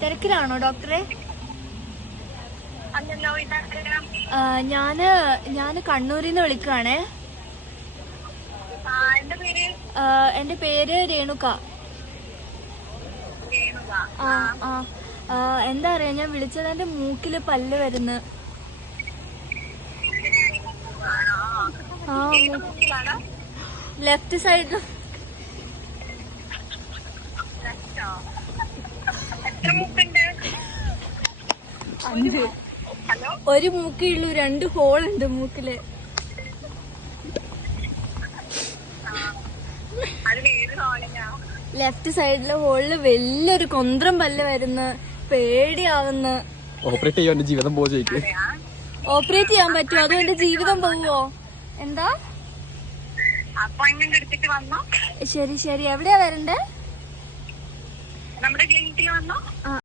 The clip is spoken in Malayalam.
തിരക്കിലാണോ ഡോക്ടറെ? ഞാന് കണ്ണൂരിന്ന് വിളിക്കുകയാണേ. എന്റെ പേര് രേണുക. എന്താ അറിയാ, ഞാൻ വിളിച്ചത് എന്റെ മൂക്കില് പല്ല് വരുന്നു. Left side. ഒരു മൂക്കേ ഉള്ളൂ, 2 ഹോളുണ്ട് മൂക്കില്. ലെഫ്റ്റ് സൈഡിലെ ഹോളില് വലിയൊരു കൊന്ത്രം പല്ല് വരുന്നു. പേടിയാവുന്നു. ഓപ്പറേറ്റ് ചെയ്യാൻ ജീവിതം പോവുക. ഓപ്പറേറ്റ് ചെയ്യാൻ പറ്റുമോ? അതോ എന്റെ ജീവിതം പോവോ? എന്താ? ശരി ശരി, എവിടെയാ വരണ്ടേ?